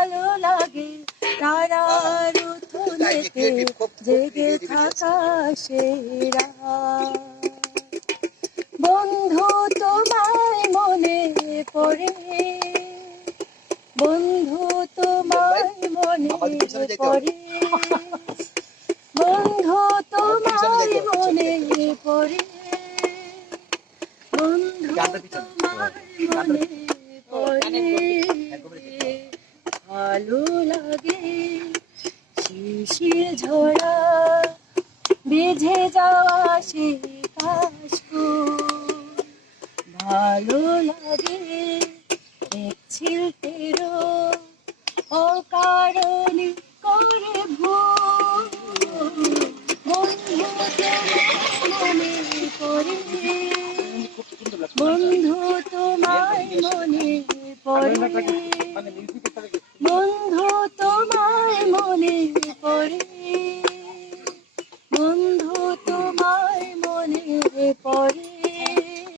ভালো লাগে। তারার উঠোনেতে জেগে থাকা সেরা। বন্ধু তোমায় মনে পড়ে। বন্ধু তোমায় মনে পড়ে। বন্ধু তোমায় মনে পড়ে। বন্ধু তোমায় মনে ভালো লাগে। শিশির ঝরা বেঝে যাওয়া সে কাশফুল। ভালো লাগে এক ছিলতেরও অকারণে করে ভুল। মনে করে বন্ধু তোমায় মনে পড়ে।